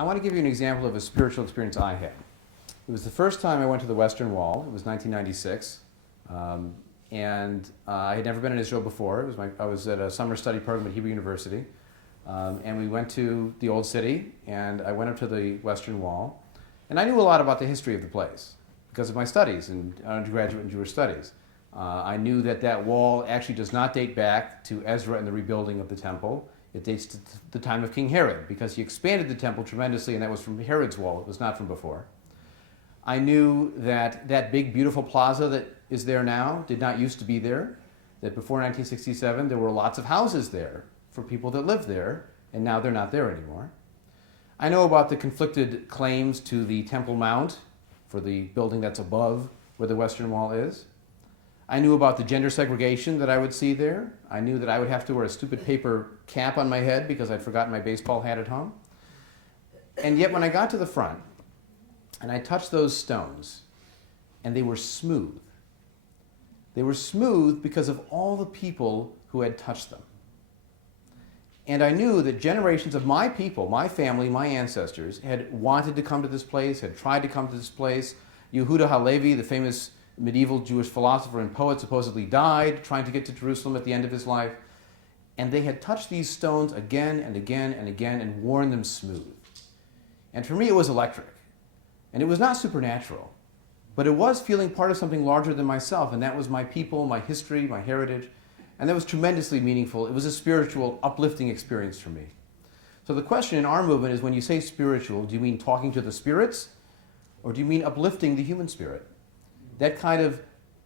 I want to give you an example of a spiritual experience I had. It was the first time I went to the Western Wall. It was 1996. I had never been in Israel before. I was at a summer study program at Hebrew University. And we went to the Old City, and I went up to the Western Wall. And I knew a lot about the history of the place because of my studies in undergraduate in Jewish studies. I knew that that wall actually does not date back to Ezra and the rebuilding of the temple. It dates to the time of King Herod because he expanded the temple tremendously, and that was from Herod's wall. It was not from before. I knew that that big, beautiful plaza that is there now did not used to be there, that before 1967 there were lots of houses there for people that lived there, and now they're not there anymore. I know about the conflicted claims to the Temple Mount for the building that's above where the Western Wall is. I knew about the gender segregation that I would see there. I knew that I would have to wear a stupid paper cap on my head because I'd forgotten my baseball hat at home. And yet when I got to the front and I touched those stones, and they were smooth. They were smooth because of all the people who had touched them. And I knew that generations of my people, my family, my ancestors, had wanted to come to this place, had tried to come to this place. Yehuda Halevi, the famous medieval Jewish philosopher and poet, supposedly died trying to get to Jerusalem at the end of his life. And they had touched these stones again and again and again and worn them smooth. And for me, it was electric. And it was not supernatural. But it was feeling part of something larger than myself, and that was my people, my history, my heritage. And that was tremendously meaningful. It was a spiritual, uplifting experience for me. So the question in our movement is, when you say spiritual, do you mean talking to the spirits, or do you mean uplifting the human spirit? That kind of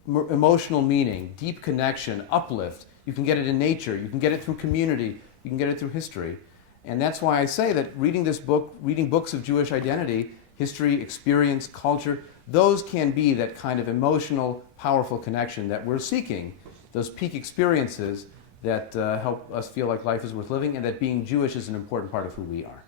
emotional meaning, deep connection, uplift, you can get it in nature, you can get it through community, you can get it through history. And that's why I say that reading this book, reading books of Jewish identity, history, experience, culture, those can be that kind of emotional, powerful connection that we're seeking, those peak experiences that help us feel like life is worth living, and that being Jewish is an important part of who we are.